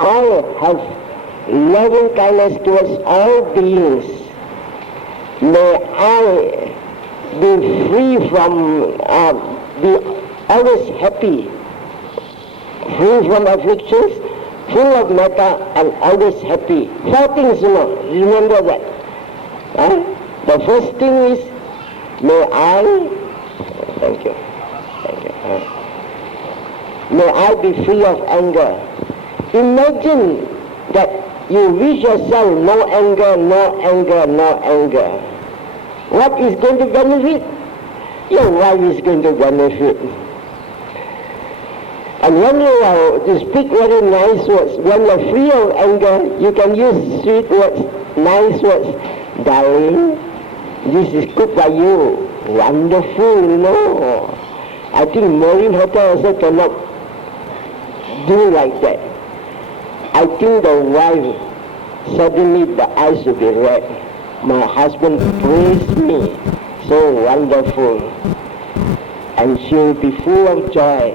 I have loving kindness towards all beings. May I be free from, be always happy, free from afflictions, full of metta, and always happy. 4 things, remember that. The first thing is, may I be free of anger. Imagine that you wish yourself no anger, no anger, no anger. What is going to benefit? Your wife is going to benefit. And when you speak very nice words, when you are free of anger, you can use sweet words, nice words. Darling, this is cooked by you. Wonderful, I think Marine Hotel also cannot do like that. I think the wife, suddenly the eyes will be red. My husband praised me, so wonderful. And she will be full of joy.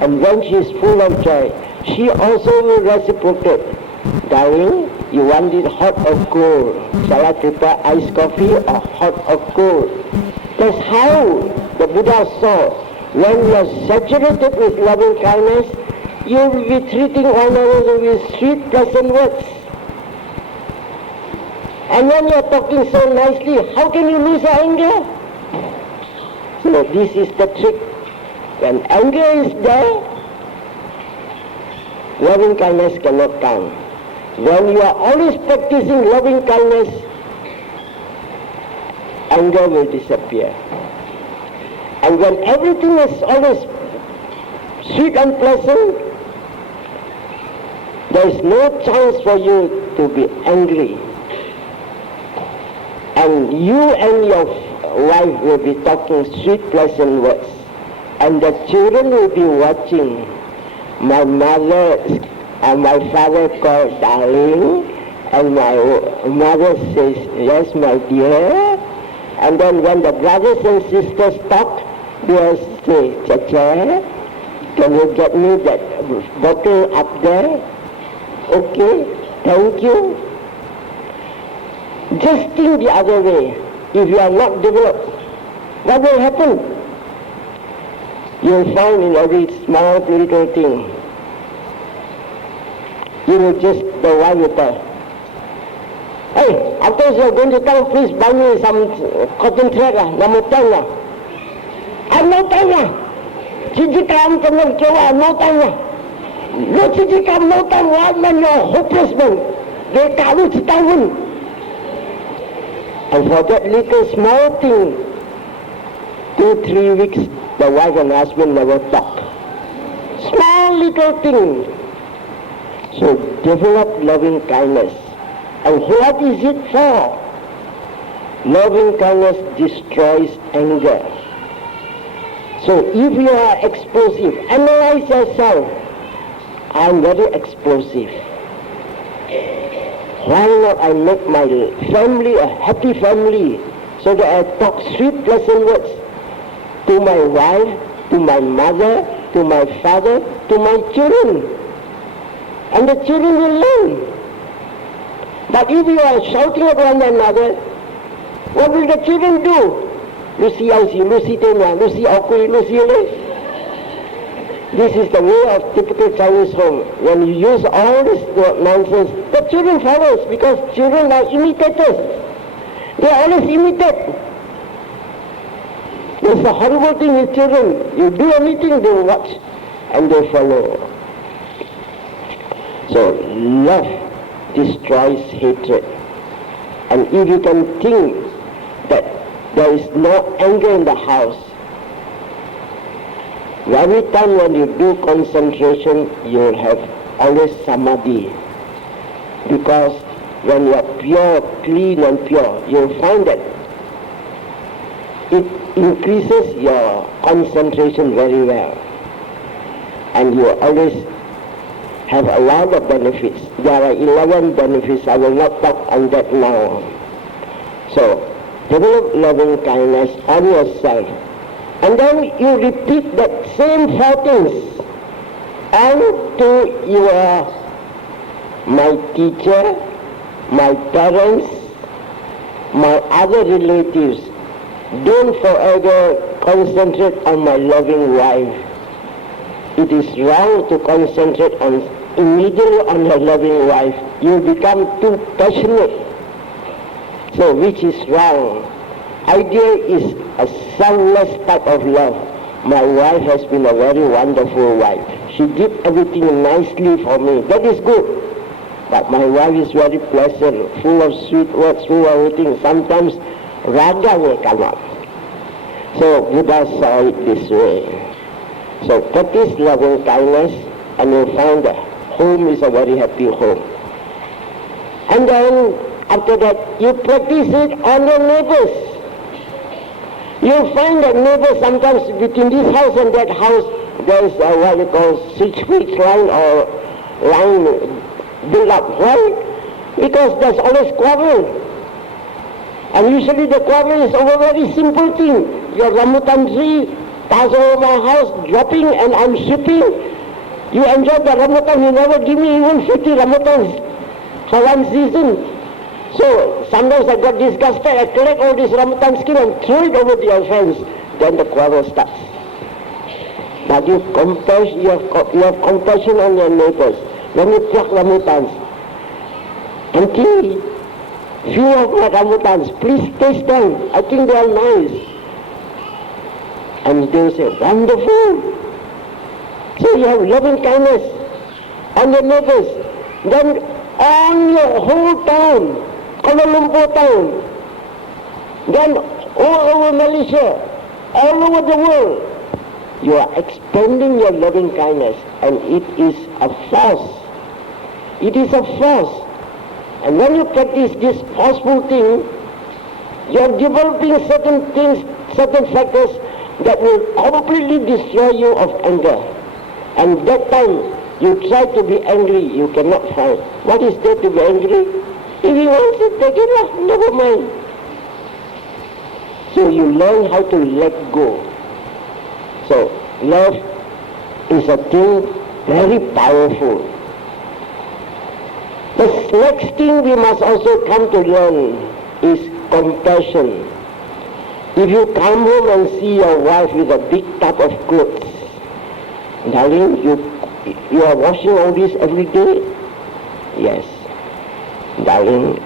And when she is full of joy, she also will reciprocate. Darling, you want it hot or cold? Shall I prepare iced coffee or hot or cold? That's how the Buddha saw. When you are saturated with loving kindness, you will be treating one another with sweet, pleasant words. And when you are talking so nicely, how can you lose anger? So this is the trick. When anger is there, loving kindness cannot come. When you are always practicing loving kindness, anger will disappear. And when everything is always sweet and pleasant, there is no chance for you to be angry. And you and your wife will be talking sweet, pleasant words. And the children will be watching. My mother and my father call darling, and my mother says, yes, my dear. And then when the brothers and sisters talk, they will say, Chacha, can you get me that bottle up there? Okay, thank you. Just think the other way. If you are not developed, what will happen? You will find in every small little thing, you will just, the wife will tell, hey, after you're going to town, please buy me some cotton thread, number 10. I have no time. Chijikam kamang kewa, no time. No chijikam, no time. One man, you're hopeless man. They kalu chitawun. And for that little small thing, 2-3 weeks, the wife and husband never talk. Small little thing. So develop loving kindness. And what is it for? Loving kindness destroys anger. So if you are explosive, analyze yourself. I am very explosive. Why not I make my family a happy family so that I talk sweet, pleasant words to my wife, to my mother, to my father, to my children. And the children will learn. But if you are shouting at one another, what will the children do? Lucy Ausi, Lucy Tena, Lucy Okui, Lucy Le. This is the way of typical Chinese home. When you use all this nonsense, the children follows because children are imitators. They always imitate. It's a horrible thing with children. You do anything, they watch and they follow. So love destroys hatred. And if you can think that there is no anger in the house, every time when you do concentration, you will have always samadhi. Because when you are pure, clean and pure, you will find that it increases your concentration very well. And you always have a lot of benefits. There are 11 benefits. I will not talk on that now. So, develop loving kindness on yourself. And then you repeat that same 4 things and to your my teacher, my parents, my other relatives. Don't forever concentrate on my loving wife. It is wrong to concentrate immediately on your loving wife. You become too passionate. So which is wrong? Ideal is a selfless type of love. My wife has been a very wonderful wife. She did everything nicely for me. That is good. But my wife is very pleasant, full of sweet words, full of everything. Sometimes raga will come up. So Buddha saw it this way. So practice loving kindness and you'll find that home is a very happy home. And then after that you practice it on your neighbors. You'll find that neighbors sometimes between this house and that house there is what you call 6 feet line or line built up. Why? Because there's always quarrel. And usually the quarrel is over very simple thing. Your rambutan tree pass over my house dropping and I'm sweeping. You enjoy the rambutan, you never give me even 50 rambutans for one season. So sometimes I got disgusted, I collect all this rambutan skin and throw it over to your fence. Then the quarrel starts. But you have compassion on your neighbors. When you pluck rambutans, Auntie, few of my rambutans, please taste them. I think they are nice. And they say, wonderful. So you have loving kindness on your neighbors. Then on your whole town, Kuala Lumpur town, then all over Malaysia, all over the world, you are expanding your loving kindness, and it is a force. It is a force. And when you practice this forceful thing, you are developing certain things, certain factors that will completely destroy you of anger. And that time, you try to be angry, you cannot find. What is there to be angry? If he wants it, take it off, never mind. So you learn how to let go. So love is a thing very powerful. The next thing we must also come to learn is compassion. If you come home and see your wife with a big tub of clothes, darling, you are washing all this every day? Yes. Darling,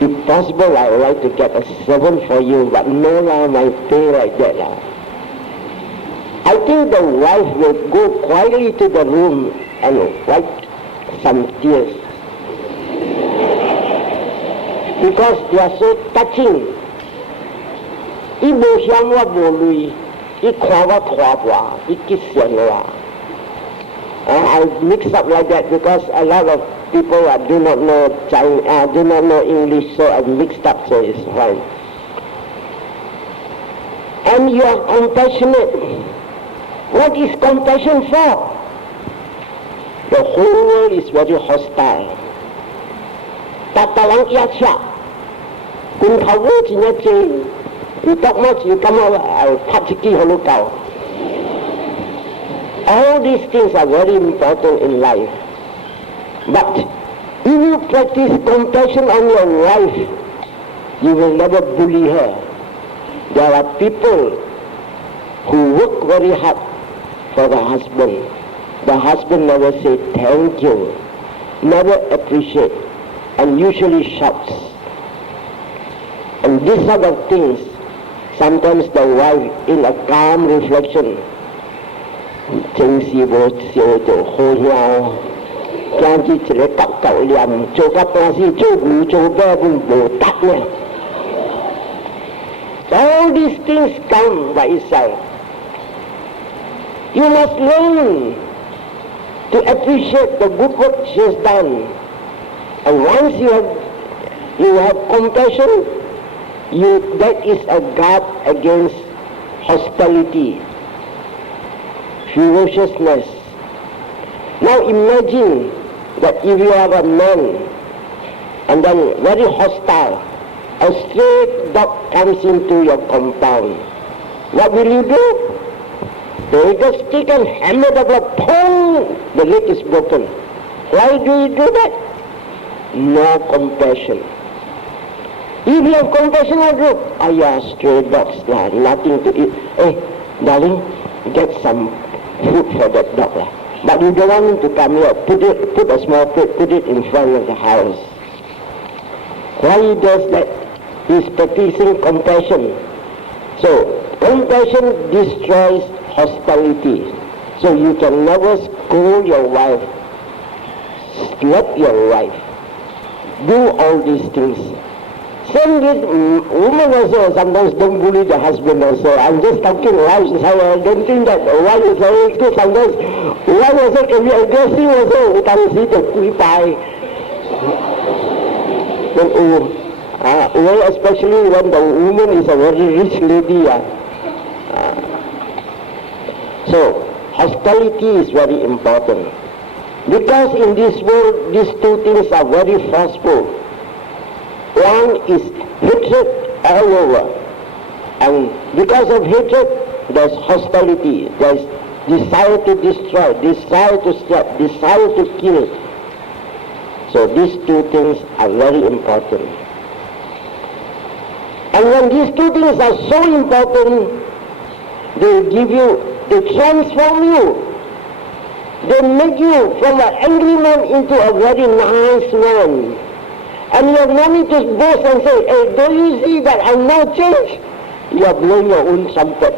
if possible, I would like to get a servant for you, but no lah, my pay like that lah. I think the wife will go quietly to the room and wipe some tears. Because they are so touching. I mix up like that because a lot of people do not know Chinese, do not know English, so I mixed up, so it's fine. And you are compassionate. What is compassion for? The whole world is very hostile. You talk much, you come out, I'll touch a key. All these things are very important in life. But if you practice compassion on your wife, you will never bully her. There are people who work very hard for the husband. The husband never say thank you, never appreciate, and usually shouts. And these sort of things, sometimes the wife in a calm reflection, all these things come by itself. You must learn to appreciate the good work she has done. And once you have compassion, that is a guard against hostility, ferociousness. Now imagine that if you are a man and then very hostile, a stray dog comes into your compound. What will you do? Take a stick and hammer the dog, boom, the leg is broken. Why do you do that? no compassion. If you have compassion on group, stray dogs, nothing to eat. Hey, darling, get some food for that dog. But you don't want him to come here. Put a small plate, put it in front of the house. Why he does that? He's practicing compassion. So, compassion destroys hostility. So you can never scold your wife, slap your wife, do all these things. Same with women also sometimes don't bully the husband also. I'm just talking wives. I don't think that wife is always good. Sometimes wife also can be aggressive also. We can see the kui pai. Especially when the woman is a very rich lady. So, hostility is very important. Because in this world, these two things are very forceful. One is hatred all over. And because of hatred, there's hostility. There's desire to destroy, desire to slap, desire to kill. So these two things are very important. And when these two things are so important, they transform you. They make you from an angry man into a very nice man. And you have no need to boast and say, hey, don't you see that I'm now changed? You are blowing your own trumpet.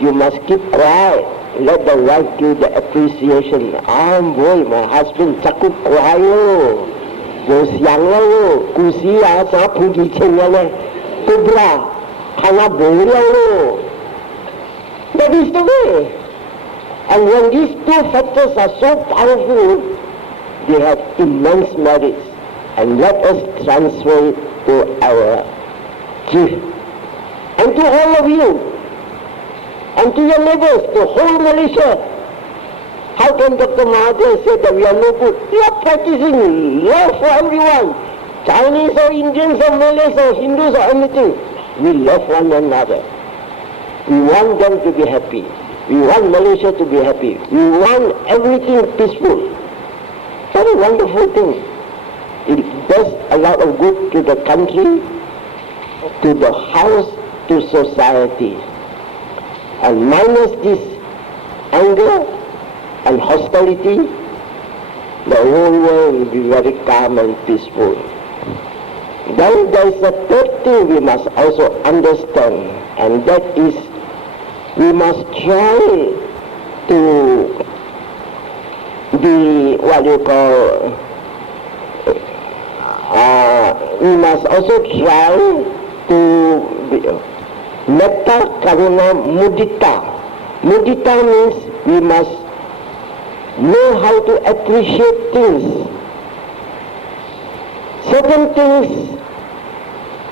You must keep quiet. Let the wife do the appreciation. Boy, my husband cukup quiet. Go siang lo, kusi sa pugi chengane, kubra, kana boleh. That is the way. And when these two factors are so powerful, they have immense merits. And let us transfer it to our chief. And to all of you. And to your neighbors, to whole Malaysia. How can Dr. Mahathir say that we are no good? We are practicing love for everyone. Chinese or Indians or Malays or Hindus or anything. We love one another. We want them to be happy. We want Malaysia to be happy. We want everything peaceful. Very wonderful thing. It does a lot of good to the country, to the house, to society. And minus this anger and hostility, the whole world will be very calm and peaceful. Then there is a third thing we must also understand, and that is we must try to be we must also try to be metta, karuna, mudita. Mudita means we must know how to appreciate things. Certain things,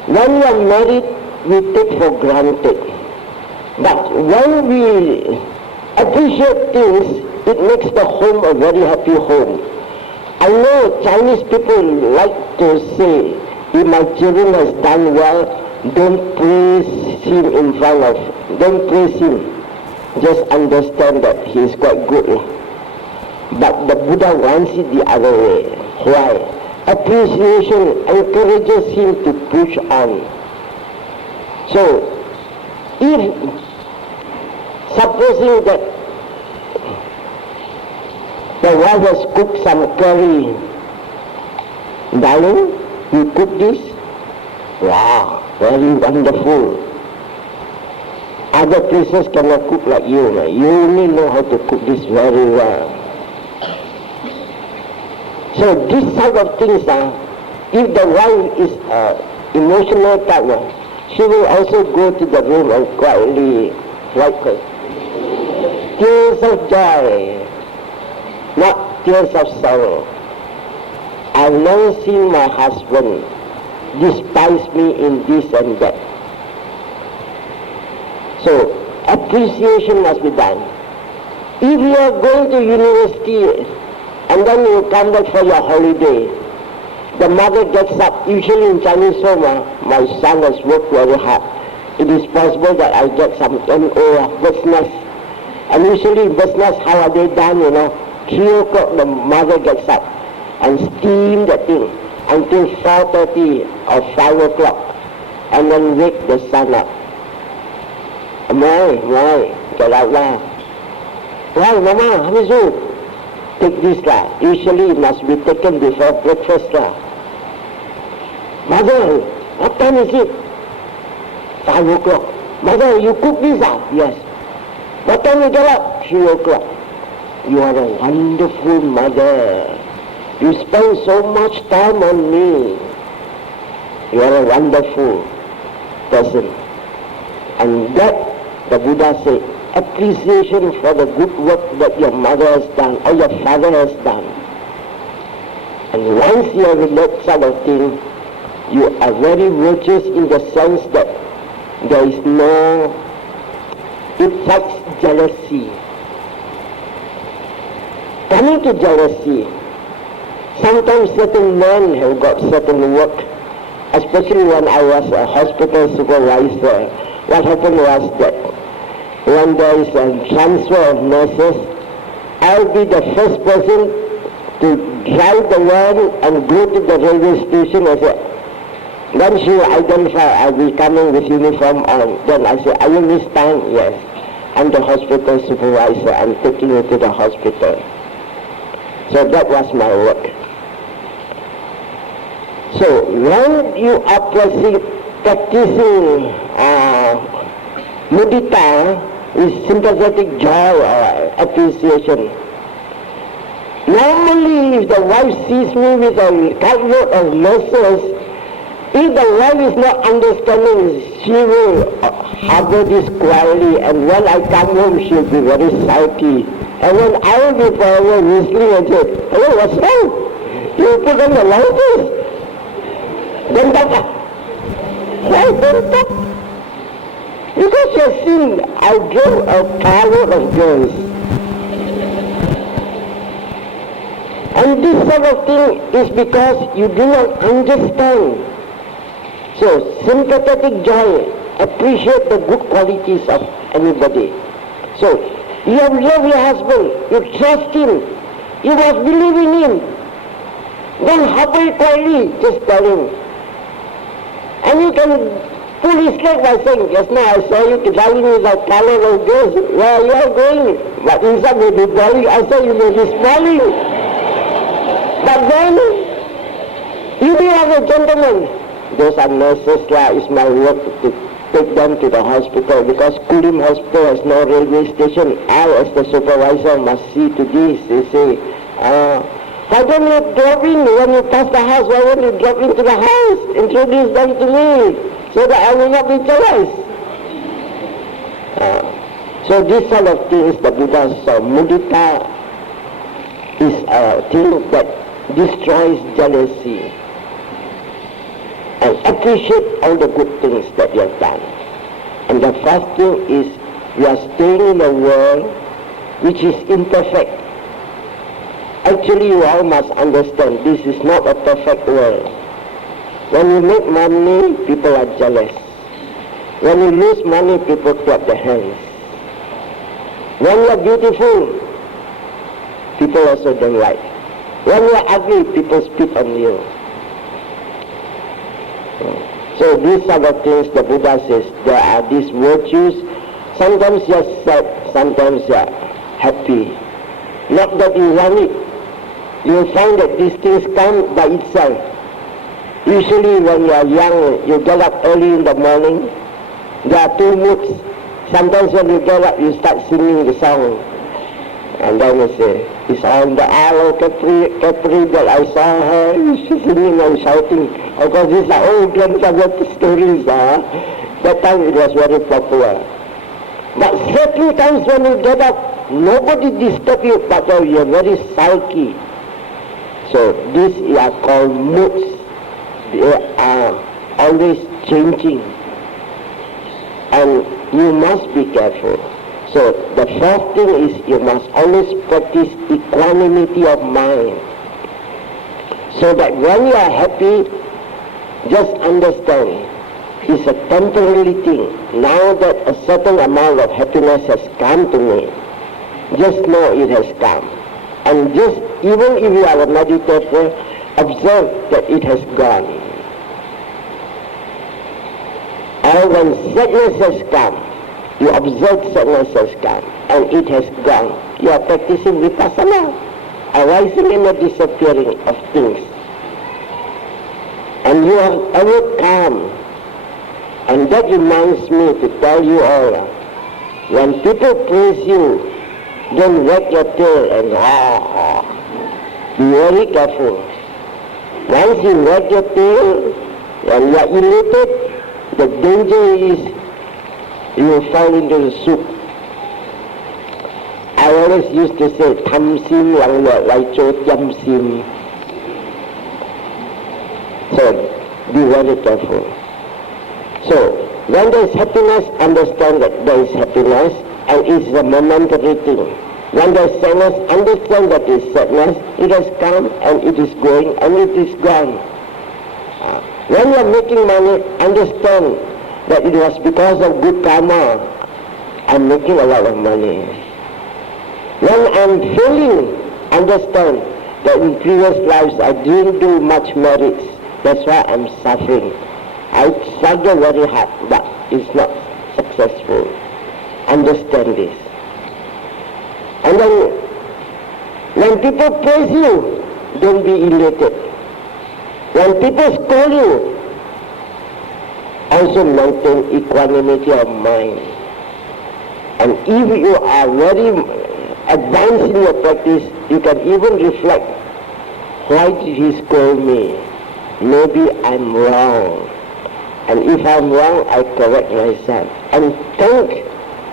when we are married, we take for granted. But when we appreciate things, it makes the home a very happy home. I know Chinese people like to say, if my children has done well, don't praise him don't praise him. Just understand that he is quite good. But the Buddha wants it the other way. Why? Appreciation encourages him to push on. So, if supposing that the wife has cooked some curry, darling, you cook this? Wow, very wonderful. Other places cannot cook like you. You only know how to cook this very well. So this type of things, if the wife is emotional type, she will also go to the room and quietly wipe her. Tears of joy, not tears of sorrow. I've never seen my husband despise me in this and that. So, appreciation must be done. If you are going to university and then you come back for your holiday, the mother gets up, usually in Chinese home, my son has worked very hard. It is possible that I get some NO, business. And usually business, how are they done, 3 o'clock the mother gets up and steam the thing. until 4:30 or 5 o'clock, and then wake the sun up. Why? Get out now. Why, Mama? How is it? Take this lah. Usually it must be taken before breakfast lah. Mother, what time is it? 5 o'clock. Mother, you cook this ah? Yes. What time you get up? 3 o'clock. You are a wonderful mother. You spend so much time on me. You are a wonderful person. And that, the Buddha said, appreciation for the good work that your mother has done or your father has done. And once you have that sort of thing, you are very virtuous in the sense that there is no effects jealousy. Coming to jealousy, sometimes certain men have got certain work, especially when I was a hospital supervisor. What happened was that when there is a transfer of nurses, I'll be the first person to drive the van and go to the railway station and say, then she will identify, I'll be coming with uniform on. Then I say, are you Miss Tan? Yes. I'm the hospital supervisor. I'm taking you to the hospital. So that was my work. So when you are practicing mudita with sympathetic joy or appreciation, normally if the wife sees me with a cartload of nurses, if the wife is not understanding, she will harbor this quietly, and when I come home she will be very sulky. And then I will be forever whistling and say, hello, what's wrong? You put on the lighters. Then that, why don't talk? Because you have seen, I drove a carload of girls. And this sort of thing is because you do not understand. So, sympathetic joy, appreciate the good qualities of anybody. So, you have loved your husband, you trust him, you must believe in him. Then harbor it quietly, just tell him. And you can pull his leg by saying, just now I saw you driving with a carload of girls, where you are going? But inside may be boiling, I saw you may be smiling. But then, you be as a gentleman. Those are nurses, it's my work to take them to the hospital, because Kulim Hospital has no railway station. I, as the supervisor, must see to this. They say, why don't you drop in when you pass the house? Why won't you drop into the house? Introduce them to me, so that I will not be jealous. So this sort of things the Buddha saw. Mudita is a thing that destroys jealousy. And appreciate all the good things that you have done. And the first thing is, we are staying in a world which is imperfect. Actually, you all must understand, this is not a perfect world. When you make money, people are jealous. When you lose money, people clap their hands. When you are beautiful, people also don't like. When you are ugly, people spit on you. So these are the things the Buddha says. There are these virtues. Sometimes you are sad, sometimes you are happy. Not that you want it. You will find that these things come by itself. Usually when you are young, you get up early in the morning. There are two moods. Sometimes when you get up, you start singing the song. And then you say, it's on the Aloe Capri that I saw her, she's singing and shouting. Of course, these are old grandfather stories. That time it was very popular. But certain times when you get up, nobody disturbs you, but you are very sulky. So these are called moods. They are always changing. And you must be careful. So the first thing is, you must always practice equanimity of mind. So that when you are happy, just understand, it's a temporary thing. Now that a certain amount of happiness has come to me, just know it has come. And just, even if you are a meditator, observe that it has gone. And when sadness has come, you observe sadness has come and it has gone. You are practicing vipassana, arising and the disappearing of things. And you are ever calm. And that reminds me to tell you all, when people praise you, don't wag your tail and be very careful. Once you wag your tail, when you are elated, the danger is you will fall into the soup. I always used to say, tham sim lang le lai cho tiam sim. So, be very careful. So, when there is happiness, understand that there is happiness and it is a momentary thing. When there is sadness, understand that it is sadness, it has come and it is going and it is gone. When you are making money, understand that it was because of good karma I'm making a lot of money. When I'm failing, understand that in previous lives I didn't do much merits. That's why I'm suffering. I struggle very hard, but it's not successful. Understand this. And then, when people praise you, don't be elated. When people scold you, also maintain equanimity of mind. And if you are very advanced in your practice, you can even reflect, why did he scold me? Maybe I'm wrong. And if I'm wrong, I correct myself. And thank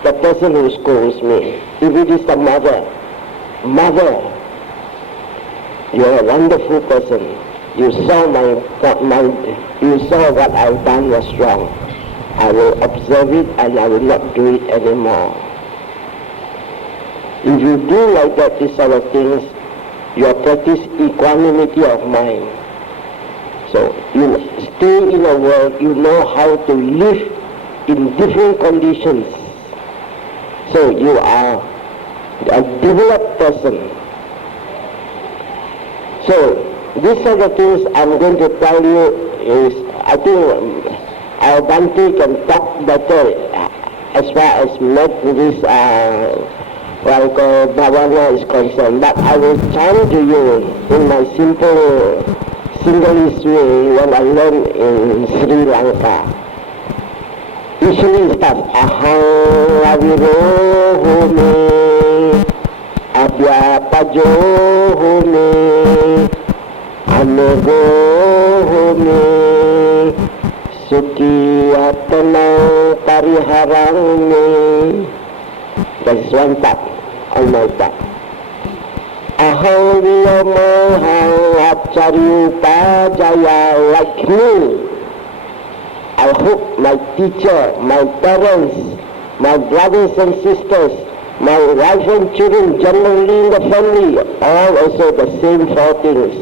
the person who scolds me. If it is the mother, you're a wonderful person. You saw you saw what I've done was wrong. I will observe it and I will not do it anymore. If you do like that, these sort of things, you practice equanimity of mind. So you stay in a world, you know how to live in different conditions. So you are a developed person. So these are the things I'm going to tell you is, I think our Bhante can talk better as far as this bhavana is concerned. But I will chant to you in my simple Sinhalese way when I learned in Sri Lanka. Usually it starts, aham aviroho me, abhyapajoho me, anugoho me, sukhi atana pariharang me. That is one part on my part. Aham viyamaham acharya jaya, like me. I hope my teacher, my parents, my brothers and sisters, my wife and children, generally in the family, all also the same four things.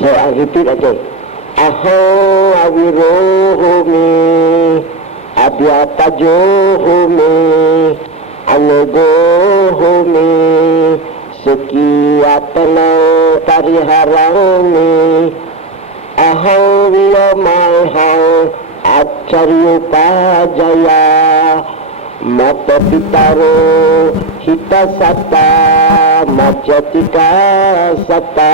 So I repeat again. Aham aviroho me, abhyapajoho me, anugoho me, sukhi atana pariharang me, aham viyamaham acharya jaya, mata pitaro hitasata, majatika sata,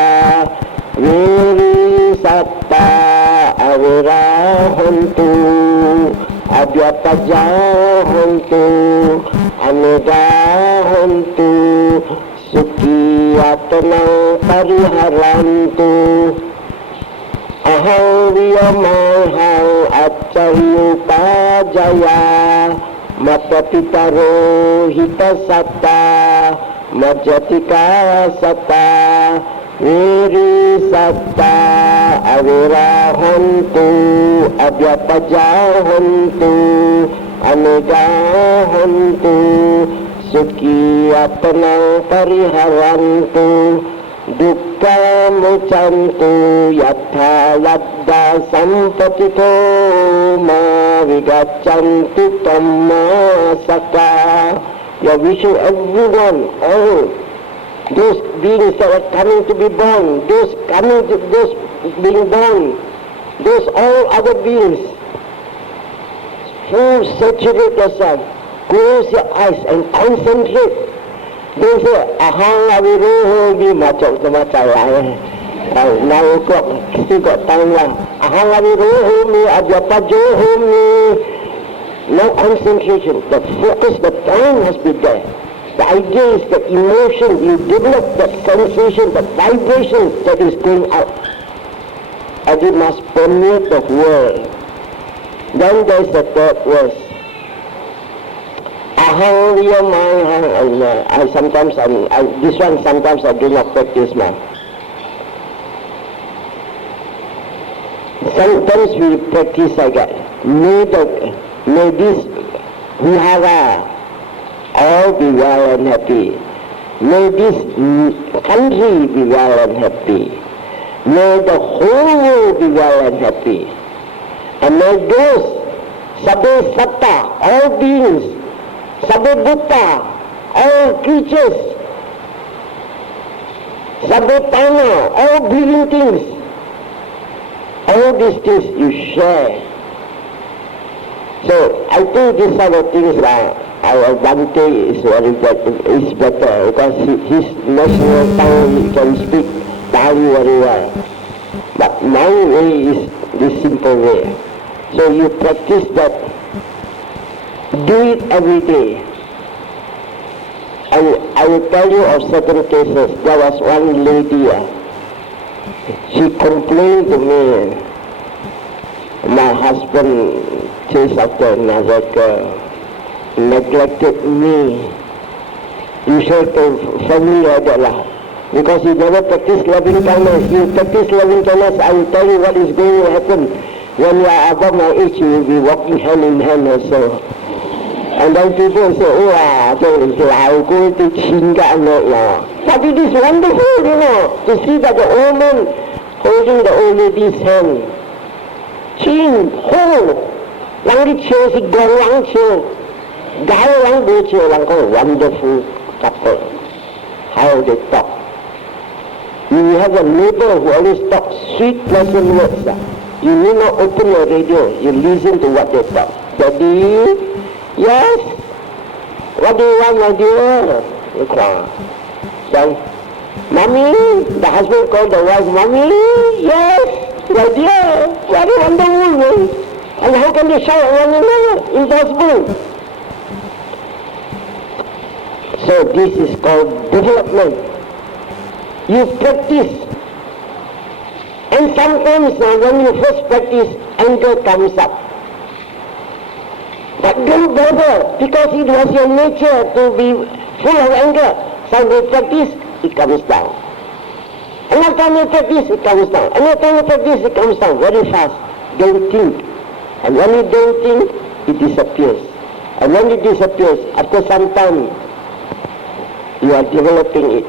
viri sata, avirahantu, abhyapajahantu, anugahantu, sukhi atana pariharantu, aham viyamaham acharya jaya, mata pitaro hitasata, majatika sata, viri sata, avirahantu, abhyapajahantu, anugahantu, sukhi atana pariharantu, dukkha muchantu, yatha ladda sampatito, ma vigachantu tamma saka. We are wishing everyone, all those beings that are coming to be born, those being born, those all other beings. Full saturate yourself, close your eyes and concentrate. Don't say, ahang aviroho mi macam semacam lain. 9 o'clock, still got time lah. Ahang aviroho mi ajapajoho mi. No concentration. The focus, the time has been there. The idea is the emotion, you develop that sensation, the vibration that is going out. And it must permeate the world. Then there's the third verse. Ahang riyamai. This one sometimes I do not practice now. Sometimes we practice like that. May this Vihara all be well and happy. May this country be well and happy. May the whole world be well and happy. And may those Sabbe Satta, all beings, Sabbe Bhutta, all creatures, Sabbe Prana, all living things, all these things you share. So I think these are the things that our Bhante is better because his national tongue, he can speak Pali very well. But my way is the simple way. So you practice that, do it every day. And I will tell you of certain cases. There was one lady, she complained to me, my husband chased after another girl, neglected me. You should family like that lah. Because you never practice loving kindness. You practice loving kindness, I will tell you what is going to happen. When you are above my age, you will be walking hand in hand also. And then people say, oh, I'm going to chinga no. But it is wonderful, you know, to see that the old man holding the old lady's hand. Chin, hold. Lang di chill, si gong lang chill. Gaya lang do chill, lang ko wonderful couple. How they talk. You have a neighbor who always talks sweet, pleasant words. You need not open your radio. You listen to what they talk. Daddy, yes? What do you want, my dear? You cry. Then, Mommy, the husband called the wife, Mommy, yes, my dear, what a wonderful woman. And how can they shout at one another? Impossible. So this is called development. You practice. And sometimes when you first practice, anger comes up. But don't bother, because it was your nature to be full of anger. So you practice, it comes down. Another time you practice, it comes down. Another time you practice, it comes down very fast. Don't think. And when you don't think, it disappears. And when it disappears, after some time, you are developing it.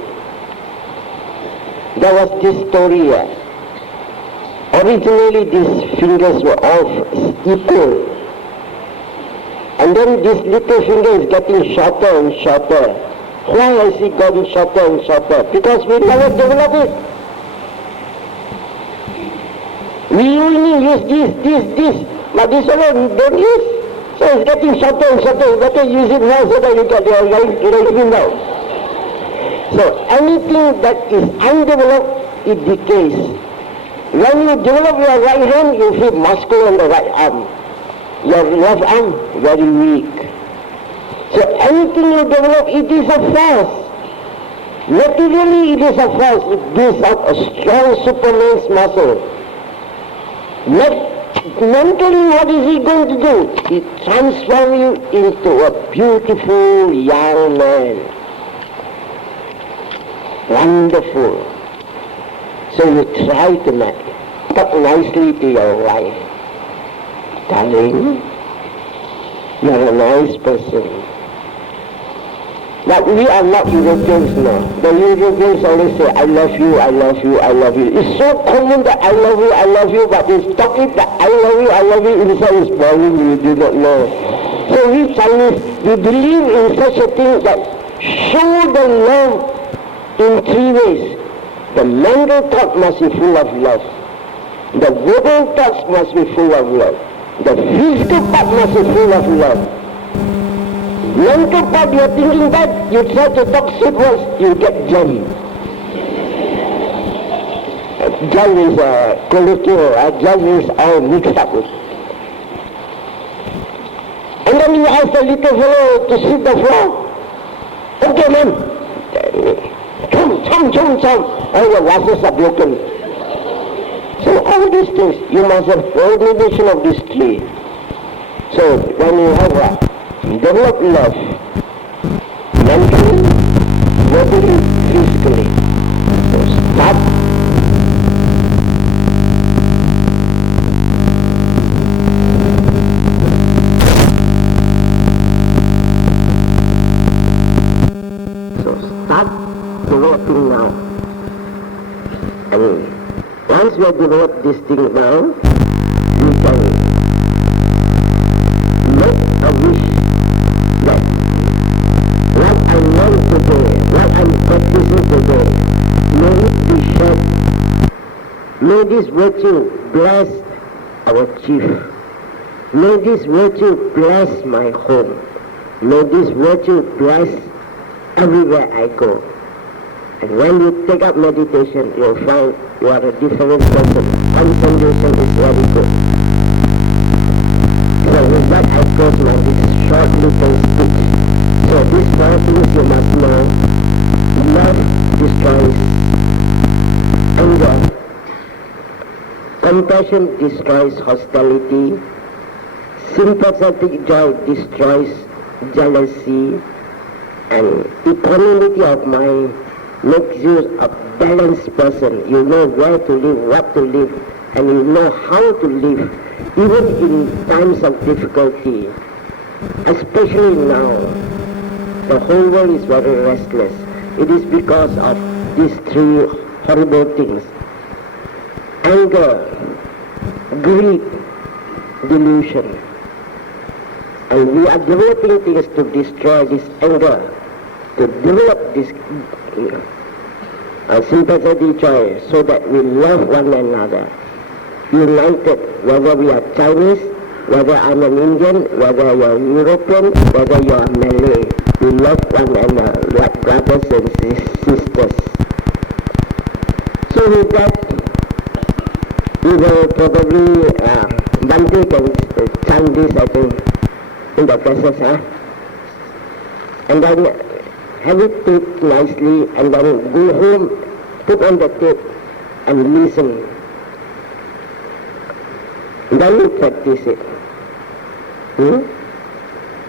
There was this story here. Originally these fingers were all equal. And then this little finger is getting shorter and shorter. Why has it gotten shorter and shorter? Because we never developed it. We only use this. But this one we don't use. So it's getting shorter and shorter. You better use it now so that you get your right now. So anything that is undeveloped, it decays. When you develop your right hand, you feel muscle on the right arm. Your left arm, very weak. So anything you develop, it is a force. Materially, it is a force. It builds up a strong Superman's muscle. Mentally, what is he going to do? It transforms you into a beautiful young man. Wonderful. So you try tonight. Talk nicely to your wife. Darling, you're a nice person. But we are not Europeans now. The Europeans always say, I love you, I love you, I love you. It's so common that I love you, but they talk it that I love you, inside is boring, you do not know. So we Chinese, we believe in such a thing that show the love in three ways. The mental thought must be full of love. The verbal thoughts must be full of love. The physical part must be full of love. Mental part, you're thinking that, you try to talk sweet words, you get jam. Jam is colloquial, jam is all mixed up. And then you ask the little fellow to sweep the floor. Okay, man. Chum. All the vases are broken. So all these things, you must have coordination of these three. So when you have develop love, mentally, verbally, physically, so start. Developing now. And once we have developed this thing now, we can make a wish that what I learned today, what I'm practicing today, may it be shared. May this virtue bless our chief. May this virtue bless my home. May this virtue bless everywhere I go. And when you take up meditation, you'll find you are a different person. Concentration is very good. So with that, I close my this short little speech. So these four things you must know. Love destroys anger. Compassion destroys hostility. Sympathetic joy destroys jealousy. And equanimity of mind makes you a balanced person. You know where to live, what to live, and you know how to live, even in times of difficulty. Especially now, the whole world is very restless. It is because of these three horrible things: anger, greed, delusion. And we are developing things to destroy this anger, to develop this sympathetic joy, so that we love one another, united, whether we are Chinese, whether I'm an Indian, whether you're European, whether you're Malay. We love one another like brothers and sisters. So with that, we will probably, Bhante can chant this, I think, in the process, and then have it taped nicely, and then go home, put on the tape, and listen. Then you practice it. It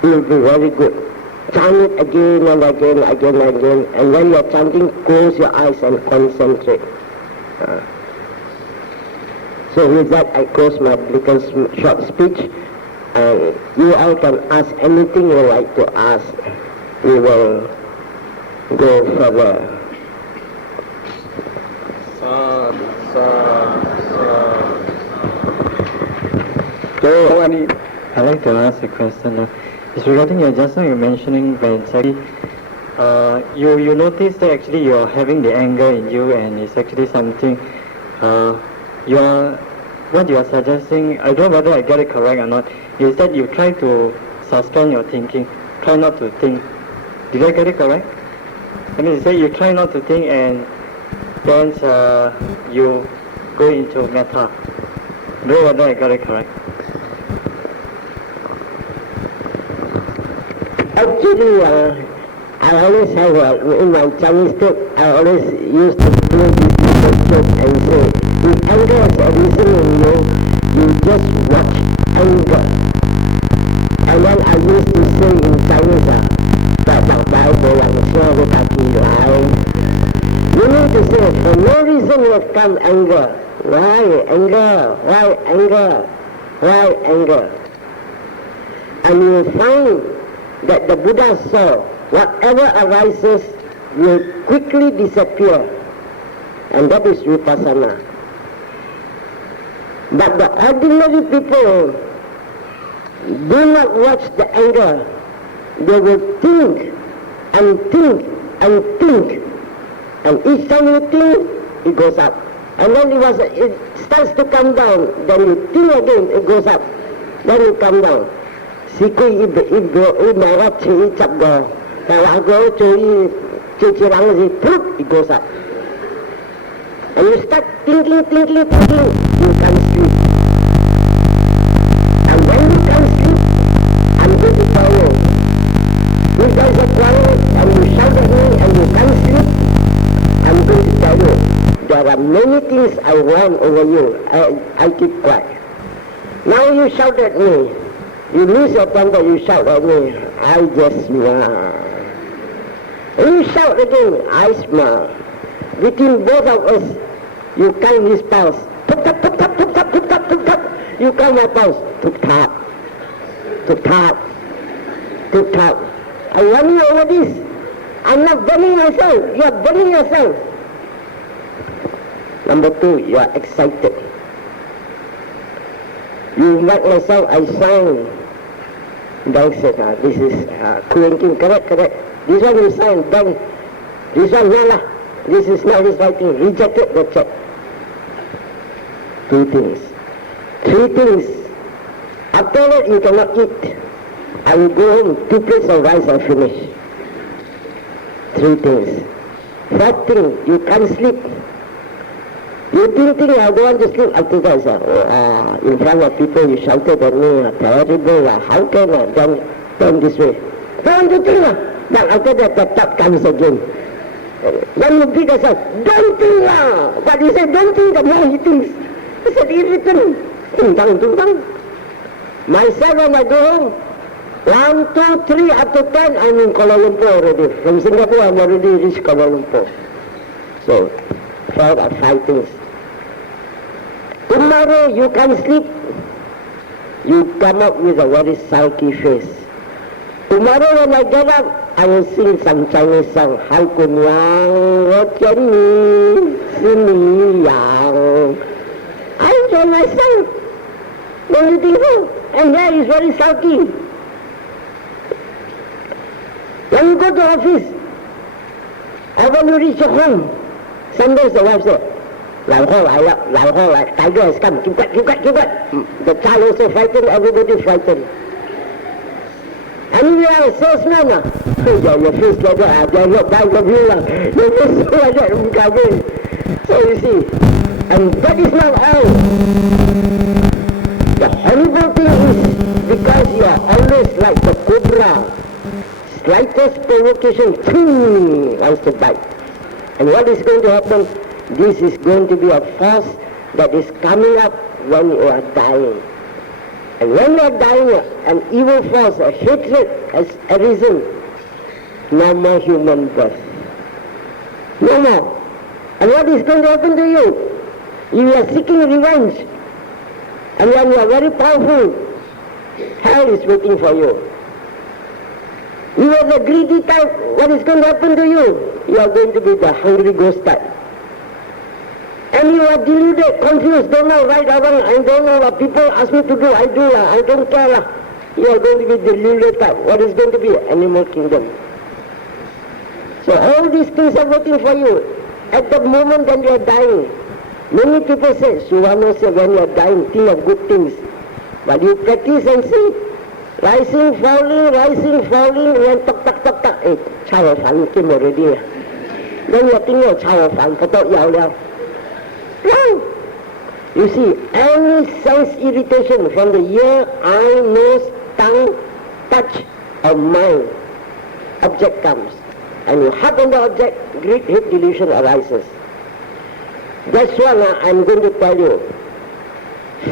will be very good. Chant it again and again, and when you're chanting, close your eyes and concentrate. So with that, I close my little short speech. And you all can ask anything you like to ask. We will go further. So, I'd like to ask a question. It's regarding just now you're mentioning when actually you notice that actually you're having the anger in you, and it's actually something what you are suggesting, I don't know whether I get it correct or not, is that you try to suspend your thinking, try not to think. Did I get it correct? I mean, say you try not to think, and then you go into metta. I don't know whether I got it correct. Actually, I always have, in my Chinese talk, I always used to play this little joke and say, if anger has arisen in you, you just watch anger. And then I used to say in Chinese, you need to say, for no reason you have come anger. Why anger? Why anger? Why anger? And you will find that the Buddha saw whatever arises will quickly disappear, and that is vipassana. But the ordinary people do not watch the anger. They will think and think and think, And each time you think, it goes up. And then it starts to come down. Then you think again, it goes up. Then it come down. Sikui ibarat chui capgo. Kalau go chui rang it goes up. And you start thinking, you can't sleep. And when you can't sleep, I'm going to tell you. If there's a quiet and you shout at me and you can't sleep, I'm going to tell you. There are many things I want over you. I keep quiet. Now you shout at me. You lose your temper, you shout at me. I just smile. And you shout again, I smile. Between both of us, you count his pulse. Tuk tak, tuk tak, tuk tak, tuk tak, tuk tak. You count my pulse. Tuk tak, tuk tak, tuk tak. I want you over this. I'm not burning myself. You are burning yourself. Number 2, you are excited. You invite myself, I sign. Bank said, this is Kuenking, correct. This one you sign, bank. This one, no lah. This is not his writing. Rejected the check. 2 things. 3 things. After that, you cannot eat. I will go home, 2 plates of rice are finished. 3 things. 4th thing, you can't sleep. You think I don't want to sleep. After that, in front of people, you shouted at me, terrible, how can I turn this way? Don't you think? But after that, the thought comes again. Then you beat yourself, don't think lah. But he said, don't think, the more he thinks. He said, irritant. Tung-tang. Myself, when I go home, 1, 2, 3, up to 10, I'm in Kuala Lumpur already. From Singapore, I'm already reached Kuala Lumpur. So, 4 or 5 things. Tomorrow you can't sleep. You come up with a very sulky face. Tomorrow when I get up, I will sing some Chinese song. Hai kun yang, wo chen ni, si ni yang. I enjoy myself. Don't you think so? And there is very sulky. When you go to office, or when you reach your home, sometimes the wife says, Tiger has come, keep quiet. The child also frightened, everybody frightened. And you are a salesman, your face like that, they are not buying of you, your face like that, so you see, and that is not all. The horrible thing is, because you are always like the cobra, slightest provocation, wants to bite. And what is going to happen? This is going to be a force that is coming up when you are dying. And when you are dying, an evil force, a hatred has arisen. No more human birth. No more. And what is going to happen to you? You are seeking revenge. And when you are very powerful, hell is waiting for you. You are the greedy type, what is going to happen to you? You are going to be the hungry ghost type. And you are deluded, confused, don't know right or wrong, I don't know what people ask me to do, I do, I don't care. You are going to be deluded type. What is going to be? Animal kingdom. So all these things are waiting for you. At the moment when you are dying, many people say, Suvanno said, when you are dying, think of good things. But you practice and see, rising, falling, when tak, child fan came already. Then you are thinking of child fan, no. You see, any sense irritation from the ear, eye, nose, tongue, touch, or mind, object comes. And you hug on the object, great hate delusion arises. That's why I'm going to tell you,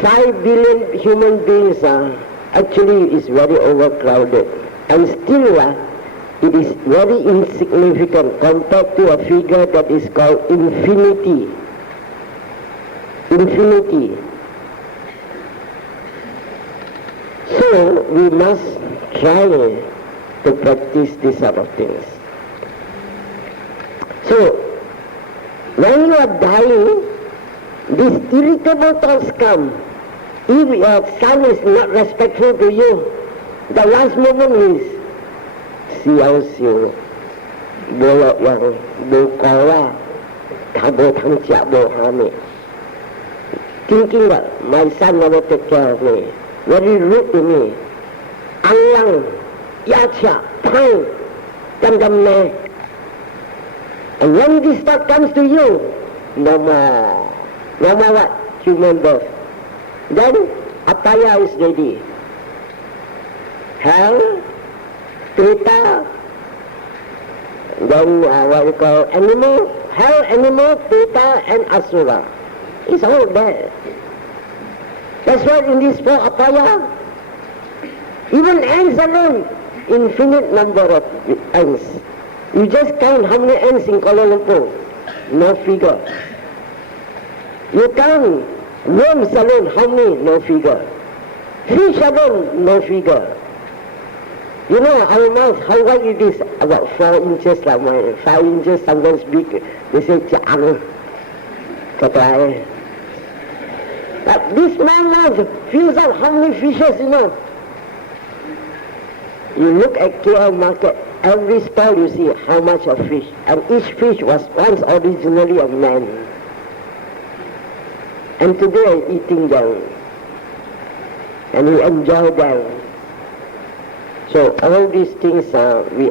5 billion human beings actually is very overcrowded. And still it is very insignificant compared to a figure that is called infinity. Infinity. So we must try to practice these sort of things. So when you are dying, these irritable thoughts come. If your son is not respectful to you, the last moment is siau bolok yang bukawa thinking that my son never take care of me, very rude to me, Ang Yacha, Pang, Damdam. And when this thought comes to you, no more what? Human birth. Then Apaya is ready. Hell, Preta, then what we call animal, hell, animal, Preta and Asura. It's all there. That's why in this four Apaya, even ants alone, infinite number of ants. You just count how many ants in Kuala Lumpur, no figure. You count worms alone, how many, no figure. Fish alone, no figure. You know our mouth, how wide it is? About 4 inches, like mine, 5 inches, sometimes big. They say, Chang, Katai. But this man's mouth fills up how many fishes, you know. You look at KL market, every stall you see how much of fish. And each fish was once originally a man. And today I'm eating them. And we enjoy them. So all these things we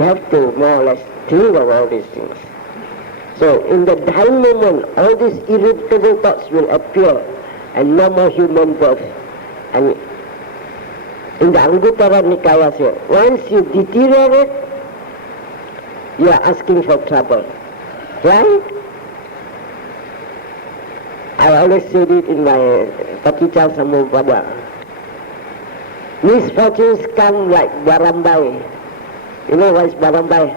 have to more or less think of all these things. So in the dying moment, all these irritable thoughts will appear and no more human birth. And in the Anguttara Nikaya say, once you deteriorate, you are asking for trouble. Right? I always said it in my Paticha Samubhada. Misfortunes come like barambai. You know what is barambai?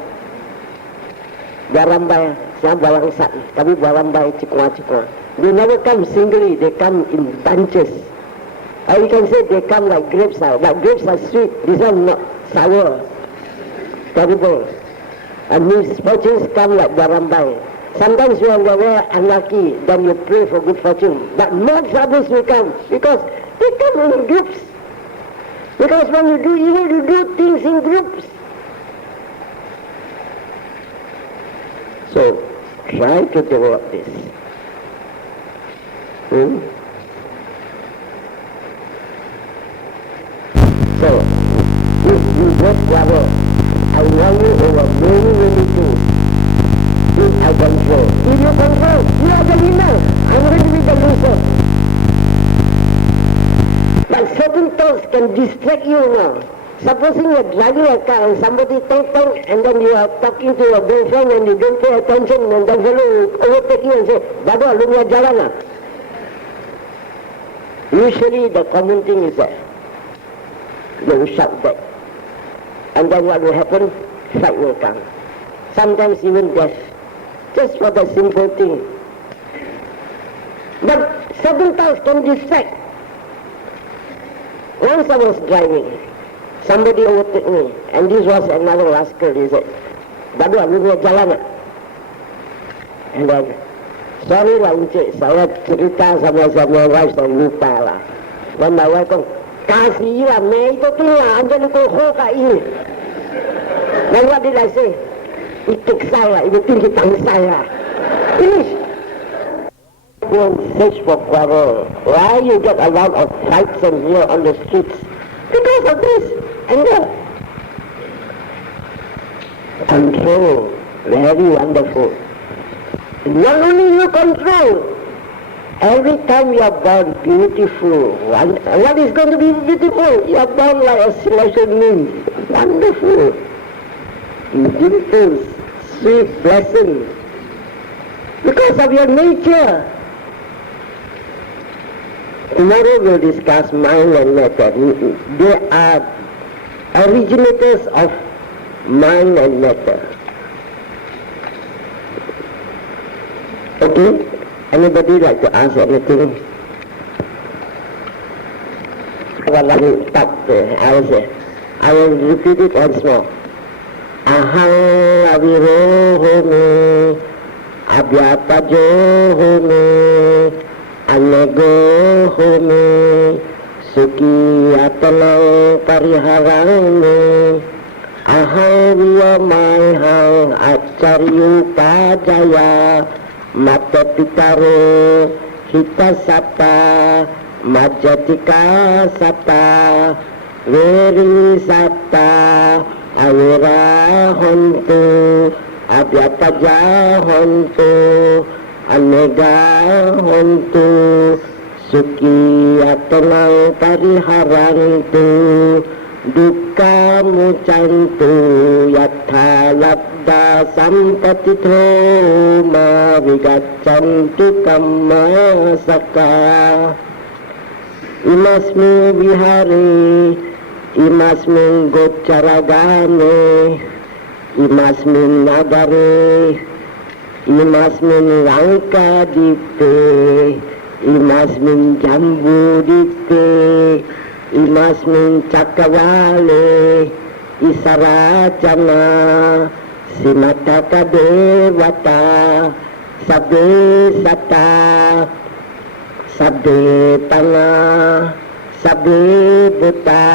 Barambai, saya balangsat, tapi barambai cikwa-cikwa. They never come singly, they come in bunches. Or you can say they come like grapes now, but grapes are sweet, these are not sour, terrible. And misfortunes come like barambai. Sometimes you are very unlucky, then you pray for good fortune. But more troubles will come, because they come in groups. Because when you do evil, you do things in groups. So, try to develop this. So, if you just travel, I want you over many things. If I control. If you control, you are the winner. I'm going to be the loser. But certain thoughts can distract you now. Supposing you're driving a car and somebody tong and then you are talking to your girlfriend and you don't pay attention and the fellow will overtake you and say, Baba, look at Jalana. Usually the common thing is that they will shout back. And then what will happen? Fight will come. Sometimes even death. Just for the simple thing. But certain thoughts can distract. Once I was driving, somebody overtook me, and this was another rascal. He said, Badu, aku punya jalan nak? And then, sorry lah Encik, saya cerita sama wife, saya lupa lah. Dan my wife kata, kasih lah, mei itu tu lah, anda nak kau kat ini. Dan what did I say? Itik saya, itu tinggi tang saya. Finish. Don't search for quarrel. Why you get a lot of fights and here on the streets? Because of this anger. Control, very wonderful. Not only you control, every time you are born beautiful. What is going to be beautiful? You are born like a celestial moon. Wonderful. Dimples, sweet blessing. Because of your nature. Tomorrow we'll discuss mind and matter. They are originators of mind and matter. Okay? Anybody like to ask anything? I will repeat it once more. Ahang avirohome, abhyapajohome, anegohome, suki atalo pariharane, Aham mahang acharyu pajaya mata pitaro hita sapa majatika sapa veri sapa awira hontu abhyataja hontu anega hontu suki atenang pariharantu dukkha mucantu yatha labda sampatito ma vigaccantu kamma saka imasmi vihare imasmin goccaragane imasmin nagare imasmin langka dipe imasmin jambu dipe imasmin cakrawale isaracana simataka devata sabbe sata sabbe tana sabbe buta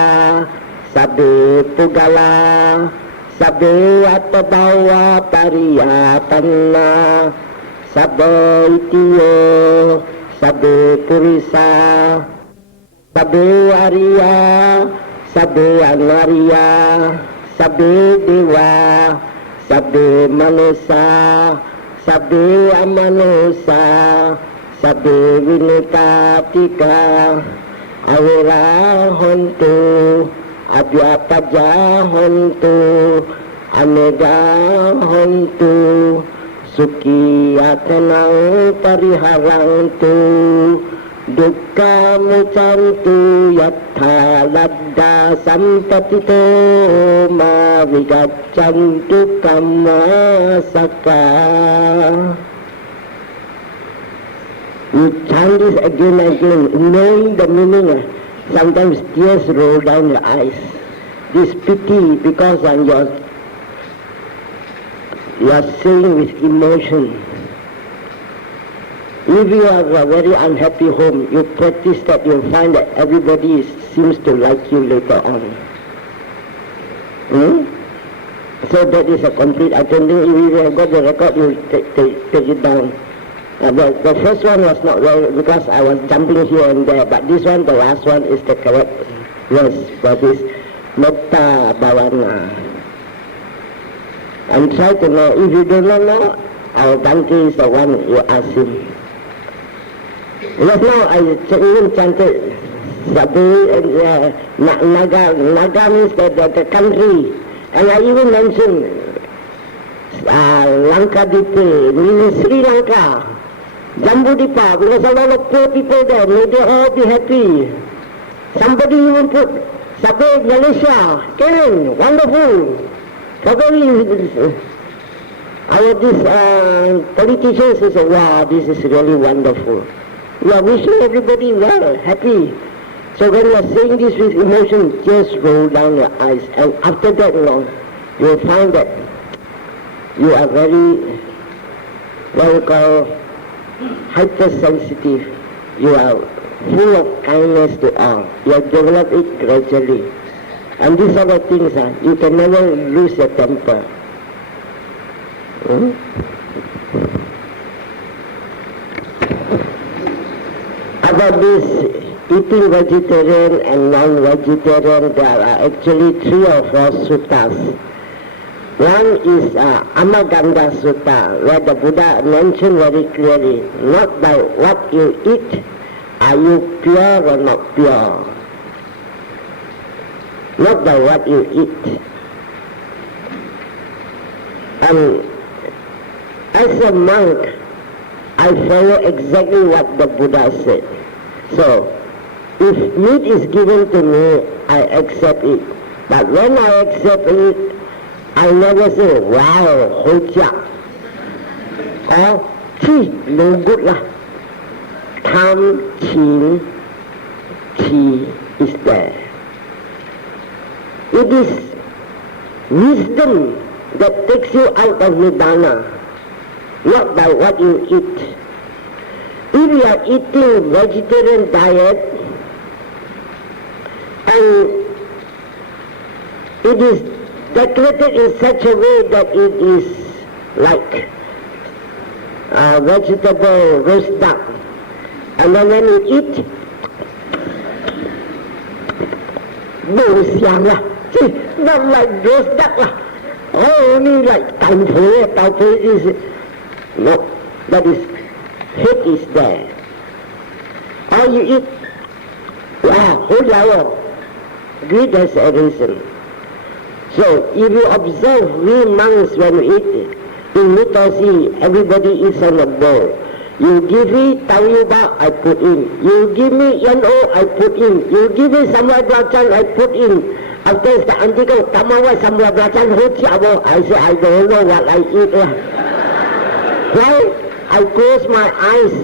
sabbe pugala sabbe atabawa pariyatana sabbe itiyo sabbe purisa sabbe Arya, sabbe Anarya, sabbe Dewa, sabbe Manusa, sabbe Amanusa, sabbe Vinutatika, Awira hontu, Abhyapaja hontu, Anega hontu, Suki atenang pariharantu, dukkha mucantu yatha labda sampatito ma vigaccantu kamma saka. You chant this again and again, knowing the meaning. Sometimes tears roll down your eyes. This pity because you are saying with emotion. If you have a very unhappy home, you practice that, you'll find that everybody seems to like you later on. So that is a complete, I don't think if you have got the record, you take it down. The first one was not well because I was jumping here and there, but this one, the last one, is the correct verse for this Metta Bhavana. And try to know, if you do not know, our Bhante is the one you ask him. Just now I even chanted Naga means the country, and I even mentioned Lanka Dipe, meaning Sri Lanka, Jambudipa, because a lot of poor people there, may they all be happy. Somebody even put Sabah Malaysia, Karen, wonderful. Probably these politicians say, wow, this is really wonderful. We are wishing everybody well, happy. So when you are saying this with emotion, just roll down your eyes. And after that, you will find that you are very, what we call, hypersensitive. You are full of kindness to all. You have developed it gradually. And these are the things, you can never lose your temper. About this eating vegetarian and non-vegetarian, there are actually 3 or 4 suttas. One is Amaganda Sutta, where the Buddha mentioned very clearly, not by what you eat, are you pure or not pure. Not by what you eat. And as a monk, I follow exactly what the Buddha said. So, if meat is given to me, I accept it. But when I accept it, I never say, wow, hoja. Or, gee, no good lah. Tam, chin, tea is there. It is wisdom that takes you out of Nibbana, not by what you eat. If you are eating vegetarian diet, and it is decorated in such a way that it is like vegetable roast duck. And then when you eat, not like roast duck lah. Oh, only like tau is no, that is head is there. Or you eat, wow, whole hour. Greed has a reason. So if you observe, we monks when we eat in Mitosi, everybody eats on a bowl. You give me tawiba, I put in. You give me yano, I put in. You give me sambal belacan, I put in. After the auntie goes, tamawa sambal belacan, I say, I don't know what I eat. Well, I close my eyes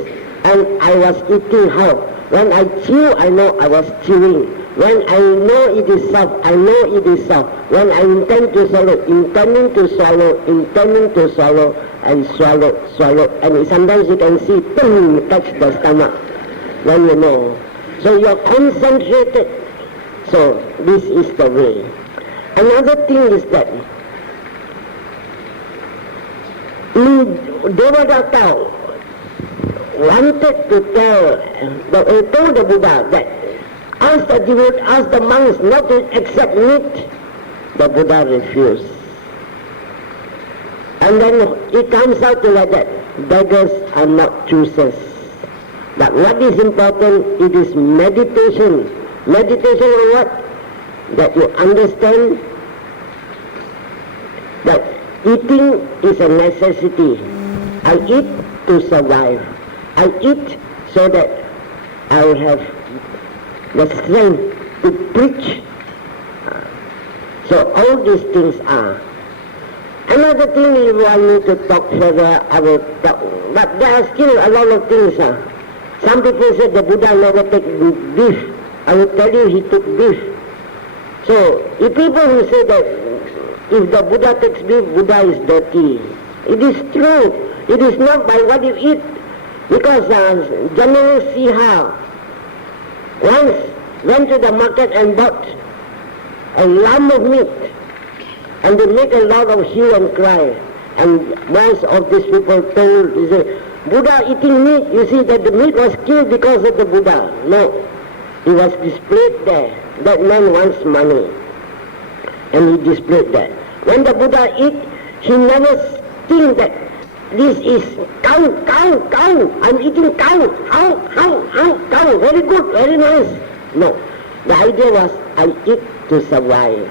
and I was eating how? When I chew, I know I was chewing. When I know it is soft, I know it is soft. When I intend to swallow, intending to swallow, and swallow. And sometimes you can see, boom, touch the stomach. Then you know. So you're concentrated. So this is the way. Another thing is that Devadatta wanted to told the Buddha that ask the monks not to accept meat. The Buddha refused. And then it comes out to like that. Beggars are not choosers. But what is important, it is meditation. Meditation on what? That you understand that eating is a necessity. I eat to survive. I eat so that I will have the strength to preach. So all these things are. Another thing if you want me to talk further, I will talk. But there are still a lot of things. Some people say the Buddha never take beef. I will tell you he took beef. So if people who say that if the Buddha takes beef, Buddha is dirty. It is true. It is not by what you eat. Because General Siha once went to the market and bought a lamb of meat. And they make a lot of hue and cry. And most of these people told, they say, Buddha eating meat, you see that the meat was killed because of the Buddha. No, it was displayed there. That man wants money. And he displayed that. When the Buddha eat, he never think that this is cow. I'm eating cow. Cow. Very good, very nice. No, the idea was I eat to survive.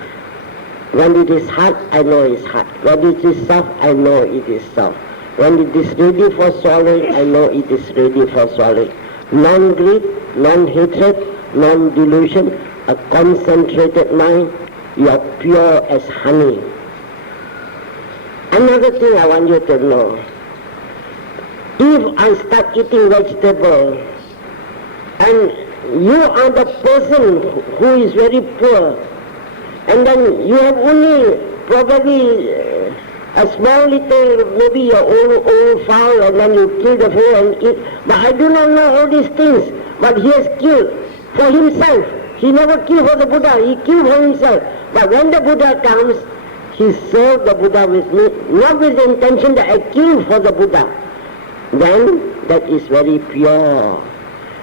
When it is hard, I know it's hard. When it is soft, I know it is soft. When it is ready for swallowing, I know it is ready for swallowing. Non-greed, non-hatred, non-delusion, a concentrated mind, you are pure as honey. Another thing I want you to know, if I start eating vegetable and you are the person who is very poor, and then you have only probably a small little, maybe your old fowl, and then you kill the fowl and eat. But I do not know all these things. But he has killed for himself. He never killed for the Buddha. He killed for himself. But when the Buddha comes, he served the Buddha with meat, not with the intention that I kill for the Buddha. Then that is very pure.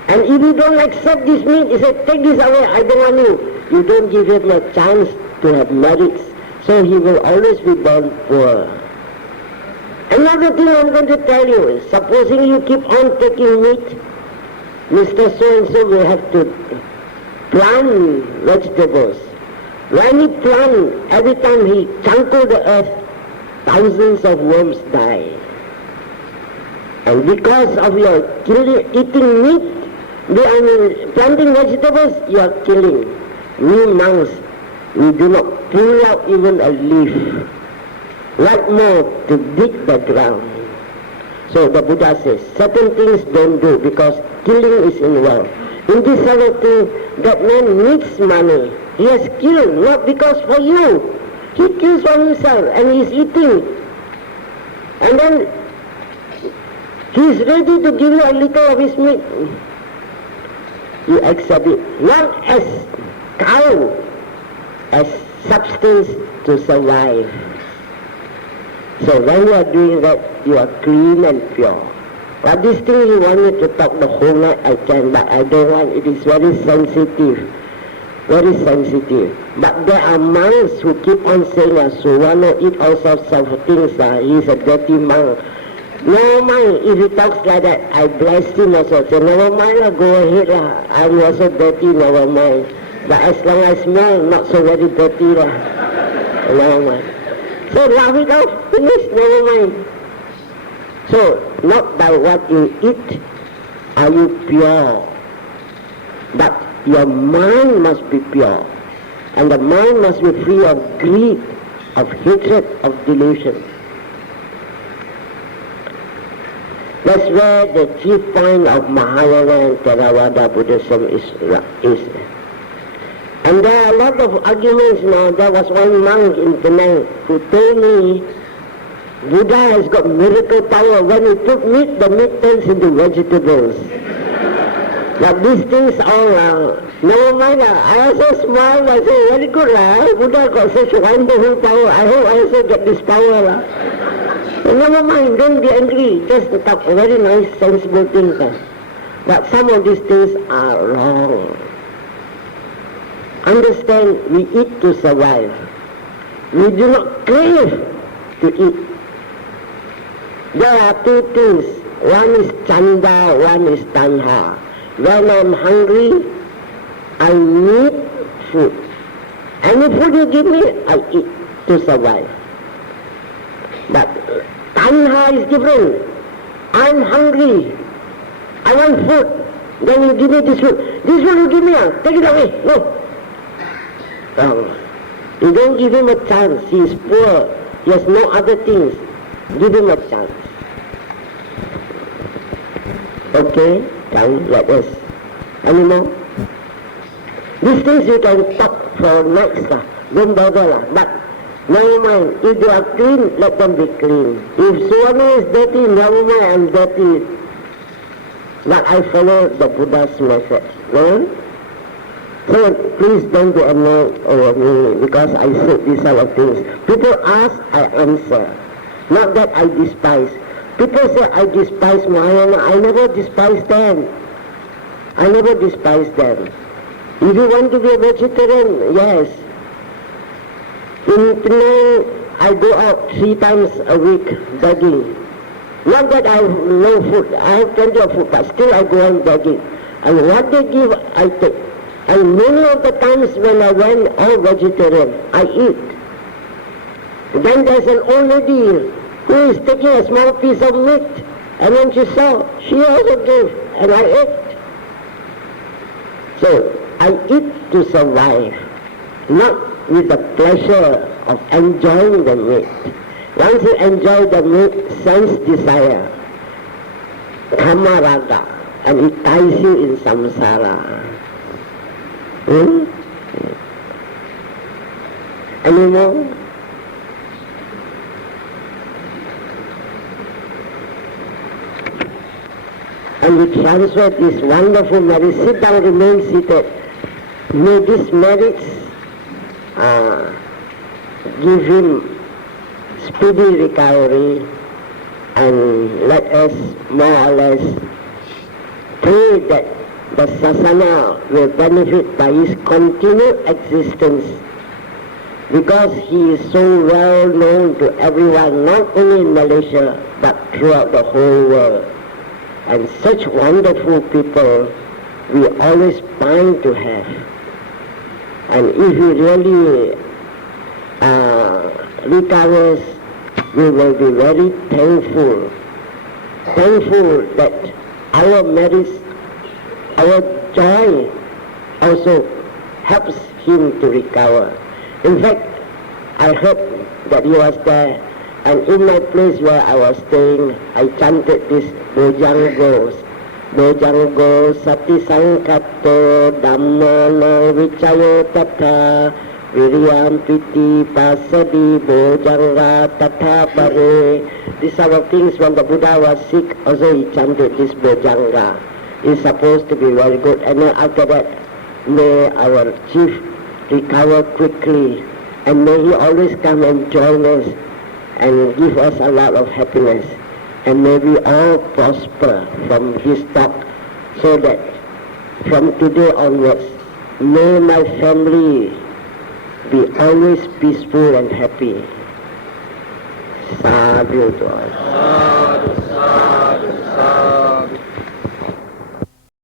And if you don't accept this meat, he said, take this away, I don't want you. You don't give him a chance to have merits. So he will always be born poor. Another thing I'm going to tell you is, supposing you keep on taking meat, Mr. So-and-so will have to plant vegetables. When he plant, every time he chunkle the earth, thousands of worms die. And because of your eating meat, planting vegetables, you are killing. We monks, we do not pull out even a leaf. What more to dig the ground? So the Buddha says, certain things don't do because killing is involved. In this other thing, that man needs money. He has killed, not because for you. He kills for himself and he is eating. And then he is ready to give you a little of his meat. You accept it, not as cow, as substance to survive. So when you are doing that, you are clean and pure. But this thing you want me to talk the whole night, I can, but I don't want. It is very sensitive. Very sensitive. But there are monks who keep on saying, Suvanno eat all sorts of things, he is a dirty monk. Never mind, if he talks like that, I bless him also. So never mind, go ahead, I'm also dirty, never mind. But as long as smell, not so very dirty, never mind. So laugh it off, finish, never mind. So, not by what you eat are you pure, but your mind must be pure. And the mind must be free of greed, of hatred, of delusion. That's where the chief point of Mahayana and Theravada Buddhism is. And there are a lot of arguments now. There was one monk in Penang who told me Buddha has got miracle power. When he took meat, the meat turns into vegetables. But these things all, never mind. I also smiled. I said, very good. Buddha got such a wonderful power. I hope I also get this power. Never mind, don't be angry. Just talk very nice, sensible things. But some of these things are wrong. Understand, we eat to survive. We do not crave to eat. There are two things. One is chanda, one is tanha. When I'm hungry, I need food. Any food you give me, I eat to survive. But tanha is different. I'm hungry. I want food. Then you give me this food. This food you give me, take it away. No. You don't give him a chance. He is poor. He has no other things. Give him a chance. Okay, come, let us. Any more? These things you can talk for nights. Don't bother. But never mind. If they are clean, let them be clean. If Suvanno is dirty, never mind, I'm dirty. But I follow the Buddha's message. No? So please don't be annoyed over me because I said these sort of things. People ask, I answer. Not that I despise. People say I despise Mahayana. I never despise them. I never despise them. If you want to be a vegetarian, yes. In Penang, I go out 3 times a week begging. Not that I have no food. I have plenty of food, but still I go on begging. And what they give, I take. And many of the times when I went all vegetarian, I eat. Then there's an old lady who is taking a small piece of meat, and when she saw, she also gave, and I ate. So, I eat to survive, not with the pleasure of enjoying the meat. Once you enjoy the meat, sense desire, kama raga, and it ties you in samsara. Any more? And we transfer this wonderful merit. Sit down, remain seated. May these merits give him speedy recovery, and let us more or less pray that the sasana will benefit by his continued existence, because he is so well known to everyone, not only in Malaysia but throughout the whole world. And such wonderful people we always pine to have. And if he really recovers, we will be very thankful. Thankful that our merits, our joy also helps him to recover. In fact, I heard that he was there, and in my place where I was staying, I chanted this Bojanggo, Sati Sangkato Dhammana Vichayo Tatha Viryam Piti Pasadi Bojanga Tatha Pare. These are the things when the Buddha was sick, also he chanted this Bojanga. It's supposed to be very good. And then after that, may our chief recover quickly And may he always come and join us and give us a lot of happiness. And may we all prosper from his talk, so that from today onwards, may my family be always peaceful and happy. Sadhu to all.